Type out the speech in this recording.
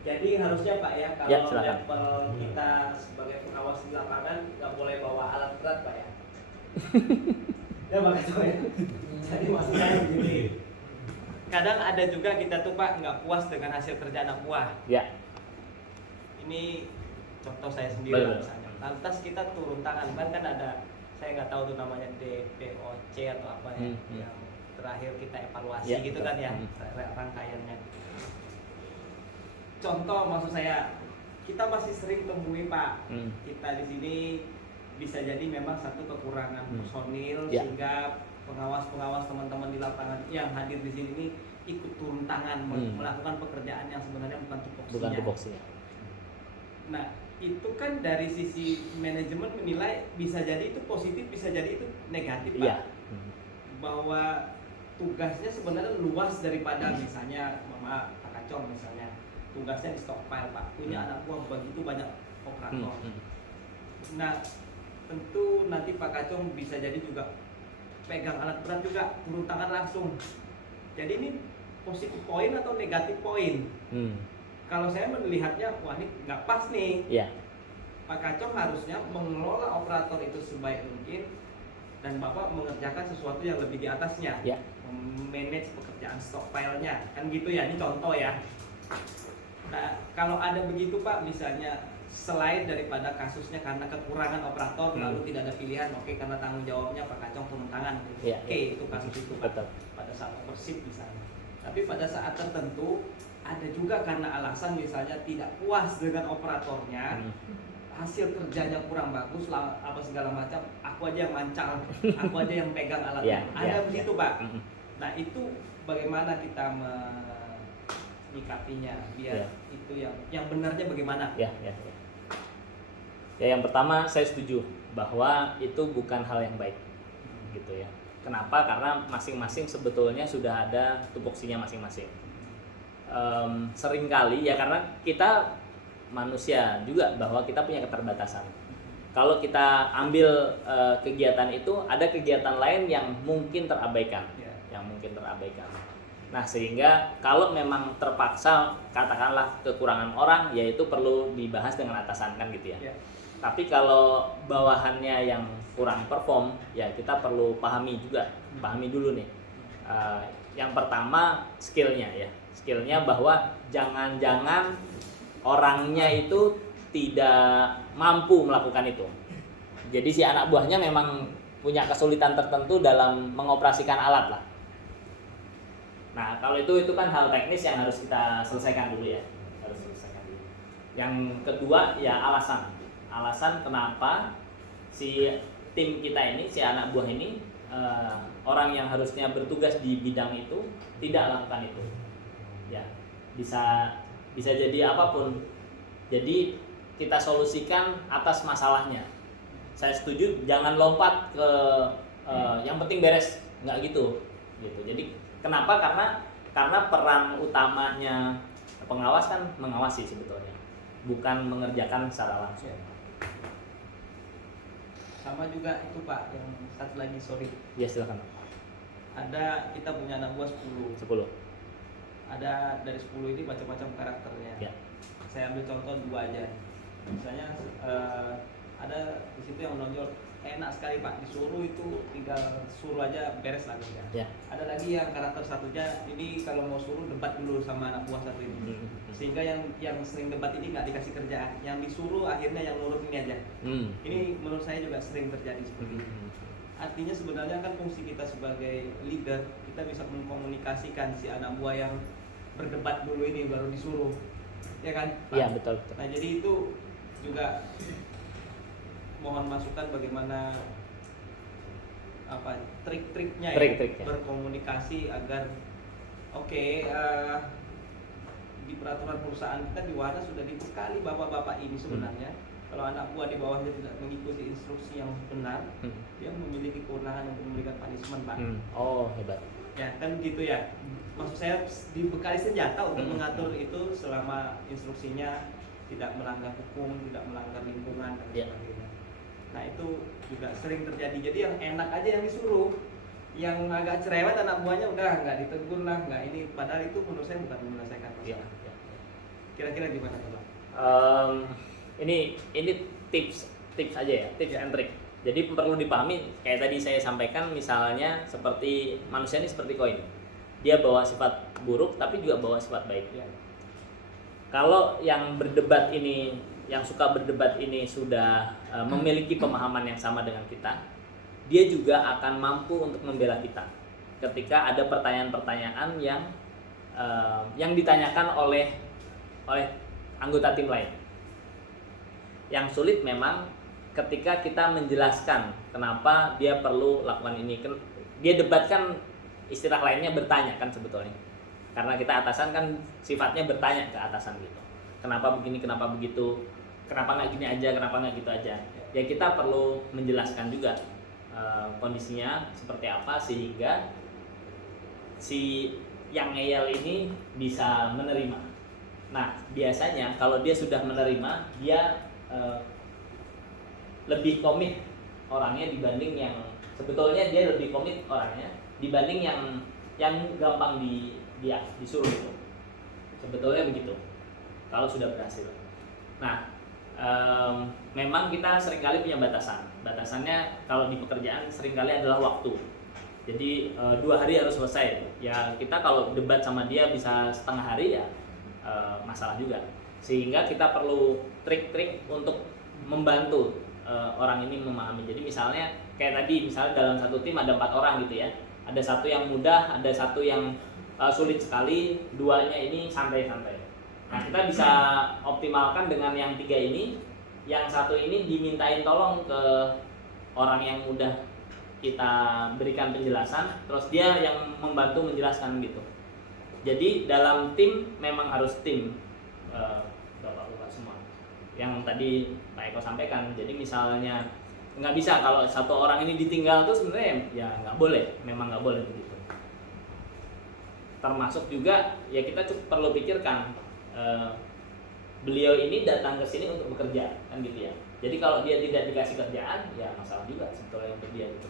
Jadi harusnya Pak ya, Ya, kalau silakan. level kita sebagai pengawas di lapangan nggak boleh bawa alat berat Pak ya. Ya Pak Ketua ya. Jadi maksud saya begini. Kadang ada juga kita tuh Pak nggak puas dengan hasil kerja anak buah. Ya. Ini contoh saya sendiri Betul. lah misalnya. Lantas kita turun tangan kan ada, saya nggak tahu tuh namanya DPOC atau apa ya, yang terakhir kita evaluasi Ya, gitu betul. kan ya, rangkaiannya. Contoh maksud saya, kita masih sering temui Pak, kita di sini bisa jadi memang satu kekurangan personil Ya. sehingga pengawas-pengawas teman-teman di lapangan yang hadir di sini ini ikut turun tangan melakukan pekerjaan yang sebenarnya bukan tupoksinya. Bukan tupoksinya. Nah, itu kan dari sisi manajemen menilai bisa jadi itu positif, bisa jadi itu negatif Pak. Iya. Bahwa tugasnya sebenarnya luas daripada misalnya Mama Pak Kacong misalnya tugasnya di stockpile Pak, punya anak buah begitu banyak operator. Nah, tentu nanti Pak Kacong bisa jadi juga pegang alat berat juga, turun tangan langsung. Jadi ini positif poin atau negatif poin? Kalau saya melihatnya, wah ini nggak pas nih. Iya. Pak Kacong harusnya mengelola operator itu sebaik mungkin dan Bapak mengerjakan sesuatu yang lebih di atasnya. Ya. Manage pekerjaan stockpile-nya, kan gitu ya, ini contoh ya. Nah, kalau ada begitu Pak, misalnya selain daripada kasusnya karena kekurangan operator lalu tidak ada pilihan, oke, karena tanggung jawabnya Pak Kacong turun tangan, oke, itu kasus itu Pak. Betul. Pada saat oversight misalnya. Tapi pada saat tertentu ada juga karena alasan misalnya tidak puas dengan operatornya, hasil kerjanya kurang bagus lah, apa segala macam, aku aja yang mancal, aku aja yang pegang alatnya. Ada begitu Pak. Nah, itu bagaimana kita menyikapinya biar itu yang benarnya bagaimana? Ya, yang pertama saya setuju bahwa itu bukan hal yang baik, gitu ya. Kenapa? Karena masing-masing sebetulnya sudah ada tupoksinya masing-masing. Seringkali ya karena kita manusia juga bahwa kita punya keterbatasan. Kalau kita ambil kegiatan itu, ada kegiatan lain yang mungkin terabaikan, Nah, sehingga kalau memang terpaksa katakanlah kekurangan orang, yaitu perlu dibahas dengan atasan kan gitu ya. Tapi kalau bawahannya yang kurang perform, ya kita perlu pahami dulu nih. Yang pertama skillnya bahwa jangan-jangan orangnya itu tidak mampu melakukan itu. Jadi si anak buahnya memang punya kesulitan tertentu dalam mengoperasikan alat lah. Nah, kalau itu kan hal teknis yang harus kita selesaikan dulu ya. Yang kedua ya alasan kenapa si tim kita ini, si anak buah ini, orang yang harusnya bertugas di bidang itu tidak lakukan itu. Ya, bisa jadi apapun. Jadi kita solusikan atas masalahnya. Saya setuju, jangan lompat ke yang penting beres, nggak gitu. Jadi kenapa? Karena peran utamanya pengawas kan mengawasi sebetulnya, bukan mengerjakan secara langsung. Sama juga itu Pak, yang satu lagi, sorry. Ya, silakan. Ada, kita punya anak buah 10. Ada dari 10 ini macam-macam karakternya. Ya. Saya ambil contoh 2 aja. Misalnya ada di situ yang menonjol, enak sekali Pak, disuruh itu tinggal suruh aja beres lagi kan. Ya. Ada lagi yang karakter satunya, ini kalau mau suruh debat dulu sama anak buah satu ini. Sehingga yang sering debat ini nggak dikasih kerjaan, yang disuruh akhirnya yang nurut ini aja. Ini menurut saya juga sering terjadi seperti ini. Artinya sebenarnya kan fungsi kita sebagai leader, kita bisa mengkomunikasikan si anak buah yang berdebat dulu ini baru disuruh, ya kan Pak? Iya, betul. Nah, jadi itu juga mohon masukan bagaimana trik-triknya ya, berkomunikasi agar di peraturan perusahaan kita di Warna sudah dibekali bapak-bapak ini sebenarnya. Kalau anak buah di bawahnya tidak mengikuti instruksi yang benar, dia memiliki kewenangan untuk memberikan punishment Pak. Oh, hebat. Ya kan gitu ya. Maksud saya dibekali senjata untuk mengatur itu selama instruksinya tidak melanggar hukum, tidak melanggar lingkungan dan sebagainya. Nah, itu juga sering terjadi. Jadi yang enak aja yang disuruh, yang agak cerewet anak buahnya udah nggak ditegur lah, nggak ini. Padahal itu menurut saya bukan menyelesaikan masalah. Oke Kira-kira gimana tuh Pak? Ini tips aja ya, tips and trick. Jadi perlu dipahami kayak tadi saya sampaikan, misalnya seperti manusia ini seperti koin, dia bawa sifat buruk tapi juga bawa sifat baik. Kalau yang berdebat ini, yang suka berdebat ini sudah memiliki pemahaman yang sama dengan kita, dia juga akan mampu untuk membela kita ketika ada pertanyaan-pertanyaan yang ditanyakan oleh anggota tim lain. Yang sulit memang ketika kita menjelaskan kenapa dia perlu lakukan ini. Dia debatkan, istilah lainnya bertanya kan sebetulnya. Karena kita atasan kan sifatnya bertanya ke atasan gitu. Kenapa begini, kenapa begitu, kenapa nggak gini aja, kenapa nggak gitu aja. Ya kita perlu menjelaskan juga kondisinya seperti apa sehingga si yang ngeyel ini bisa menerima. Nah biasanya kalau dia sudah menerima, dia lebih komit orangnya dibanding yang sebetulnya dia lebih komit orangnya dibanding yang gampang disuruh itu. Sebetulnya begitu kalau sudah berhasil. Nah memang kita seringkali punya batasannya kalau di pekerjaan seringkali adalah waktu. Jadi 2 hari harus selesai ya. Kita kalau debat sama dia bisa setengah hari ya masalah juga, sehingga kita perlu trik-trik untuk membantu orang ini memahami. Jadi misalnya kayak tadi, misalnya dalam satu tim ada 4 orang gitu ya, ada satu yang mudah, ada satu yang sulit sekali, 2-nya ini santai-santai. Nah kita bisa optimalkan dengan yang 3 ini. Yang satu ini dimintain tolong ke orang yang mudah kita berikan penjelasan, terus dia yang membantu menjelaskan gitu. Jadi dalam tim memang harus tim, Bapak-bapak semua yang tadi Pak Eko sampaikan. Jadi misalnya nggak bisa kalau satu orang ini ditinggal tuh sebenarnya ya nggak boleh, memang nggak boleh begitu. Termasuk juga ya kita perlu pikirkan beliau ini datang ke sini untuk bekerja kan gitu ya. Jadi kalau dia tidak dikasih kerjaan ya masalah juga sebetulnya untuk dia gitu.